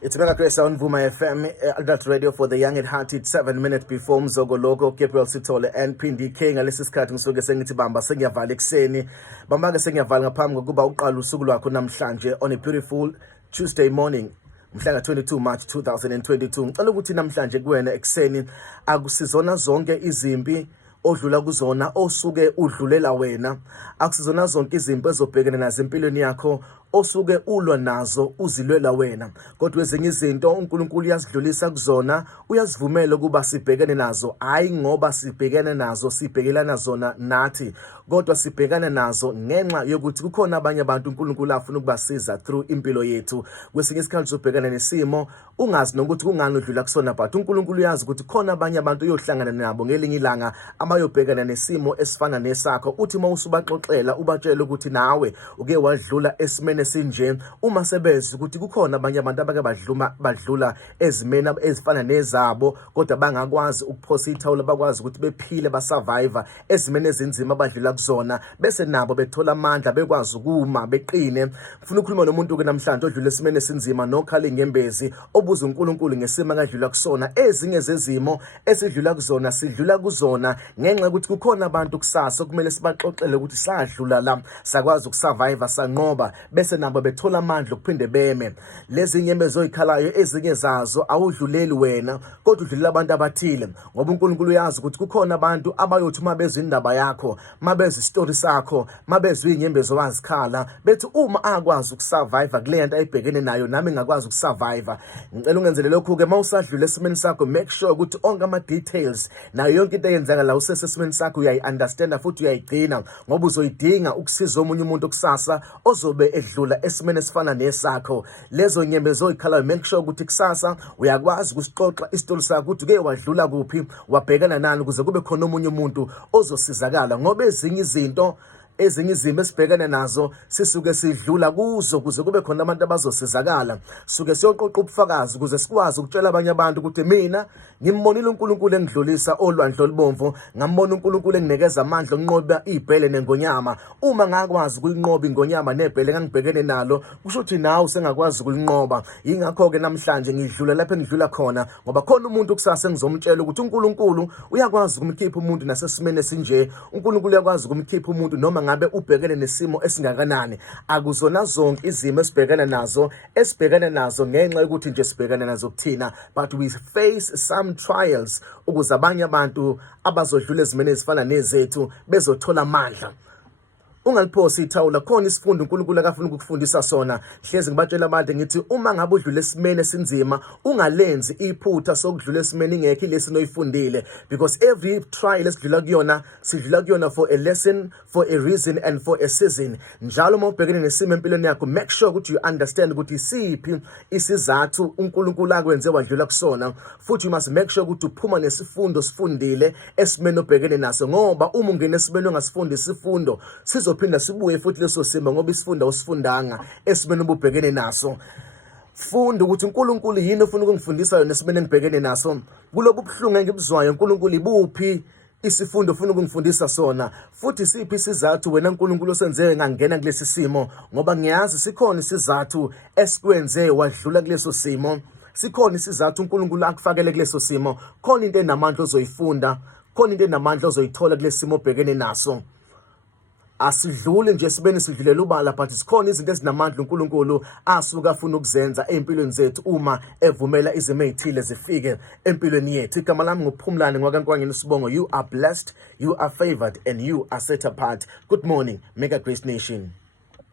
It's Mega Grace on Vuma FM, adult radio for the young and hearted. 7 minutes before Mzogo Logo, Gabriel Sitole and Pindi King. Alexis Cutting Suga Sengiti Bamba, Senyaval Xeni. Bambaga Senyaval Ngapam Guba Ukalu Sugula Kunam on a beautiful Tuesday morning. Mhlanga 22 March 2022. Alokuthi namhlanje kuwena ekseni akusizona zonke izimpi odlula kuzona osuke udlulela wena, akusizona zonke izimpi ezobhekana nazo empilweni yakho osuke ulwa nazo uzilwela wena, kodwa ezinye izinto uNkulunkulu uyazidlulisa kuzona, uyazivumela kuba sibhekane nazo, hayi ngoba sibhekane nazo sibhekelana zona nathi, kodwa sibhekana nazo ngenxa yokuthi kukhona abanye abantu uNkulunkulu afuna ukubasiza through impilo yethu. Kwesinye isikhathi uzobhekana nesimo ungazi nokuthi kungani udlula kusona, but uNkulunkulu uyazi ukuthi khona abanye abantu uyohlangana nabo ngelinye ilanga abayobhekana nesimo esifana nesakho. Uthi mawusubaxoxela ubatshela ukuthi nawe uke wadlula esimene sinje, uma sebeze ukuthi kukhona abanye abantu abake badlula ezimena ezifana nezabo kodwa bangakwazi ukuphosa ithawula, bakwazi ukuthi bephile basurvive ezimene ezinzima abadlula kuzona, bese nabo bethola amandla bekwazi ukuma beqine. Ngifuna ukukhuluma nomuntu ke namhlanje odlula esimene sinzima nokhala ngembezi, obuza uNkulunkulu ngesimo akadlula kusona. Ezinye zezimo esidlula kuzona sidlula kuzona ngenxa ukuthi kukhona abantu kusasa okumele sibaxoxele ukuthi sadlula la, sakwazi ukusurvive, sanqoba, bese nabo bethola amandla ukuphinde beme. Lezi nyembezo oyikhalayo ezinye zazo awudluleli wena kodwa udlulela abantu abathile, ngoba uNkulunkulu uyazi ukuthi kukhona abantu abayothi mabezwe indaba yakho, mabezwe isitori sakho, mabezwe inyembezo wazikhala, bethi uma akwazi ukusurvive kule nto ayibhekene nayo nami ngakwazi ukusurvive. Ngicela ungenzele lokhu ke, mawusadlula esimeni sakho make sure ukuthi onke ama details nayo yonke into eyenzeka la usesesimeni sakho uyayi-understanda futhi uyayigcina, ngoba uzoyidinga ukusiza omunye umuntu kusasa ozobe edlula esimene esifana nesakho. Lezo nyembezo oyikhalayo make sure ukuthi kusasa uyakwazi ukusixoxa isitori sakho ukuthi uke wadlula kuphi, wabhekana nani, ukuze kube khona omunye umuntu ozosizakala, ngoba ezinye izinto ezinye izimo esibhekana nazo sisuke sidlula kuzo ukuze kube khona abantu abazosizakala. Suke siyoqoqa ubufakazi ukuze sikwazi ukutshela abanye abantu ukuthi mina ngimbonile uNkulunkulu engidlulisa olwandle olubomvu, ngambona uNkulunkulu enginikeza amandla okunqoba ibhele nengonyama. Uma ngakwazi ukulinqoba ingonyama nebhele engangibhekene nalo, kusho ukuthi nawe usengakwazi ukulinqoba. Yingakho ke namhlanje ngidlula lapho engidlula khona, ngoba khona umuntu kusasa engizomtshela ukuthi uNkulunkulu uyakwazi ukumkhipha umuntu nasesimene sinje. uNkulunkulu uyakwazi ukumkhipha umuntu noma ngabe ubhekene nesimo esingakanani. Akuzona zonke izimo esibhekana nazo ngenxa yokuthi nje sibhekana nazo kuthina, but we face some trials ukuze abanye abantu abazodlula ezimene ezifana nezethu bezothola amandla. Ungaliphosi ithawula, khona isifundo uNkulunkulu akafuna ukukufundisa sona. Hlezi ngibatshela abantu ngithi uma ngabe udlula esimene sinzima ungalenzi iphutha sokudlula esimene ingekho ilesson oyifundile, because every trial esidlula kuyona sidlula kuyona for a lesson, for a reason and for a season. Njalo uma ubhekene nesimo empilweni yakho make sure ukuthi you understand ukuthi isiphi isizathu uNkulunkulu akwenze wadlula kusona, futhi you must make sure ukuthi uphuma nesifundo sifundile esimene obhekene naso, ngoba uma ungena esimene ongasifundi isifundo sizophinda sibuye futhi leso simo, ngoba isifunda usifundanga esimene ububhekene naso. Funda ukuthi uNkulunkulu yini ofuna ukungifundisa yona esimene ngibhekene naso. Kulobu buhlungu engibuzwayo uNkulunkulu ibuphi isifundo ufuna ukungifundisa sona, futhi siphi isizathu wena uNkulunkulu osenze ngangena kulesi simo, ngoba ngiyazi sikhona isizathu esikwenze wadlula kuleso simo. Sikhona isizathu uNkulunkulu akufakele kuleso simo, khona into enamandla ozoyifunda, khona into enamandla ozoyithola kulesi simo obhekene naso. Asidlule nje sibene sidlulela ubala, but sikhona izinto ezinamandla uNkulunkulu asuka afuna ukuzenza empilweni zethu uma evumela izimo ezithile zifike empilweni yethu. Igama lami nguPhumlani ngwaNkwanyana Sibongo. You are blessed, you are favored and you are set apart. Good morning, Mega Grace Nation.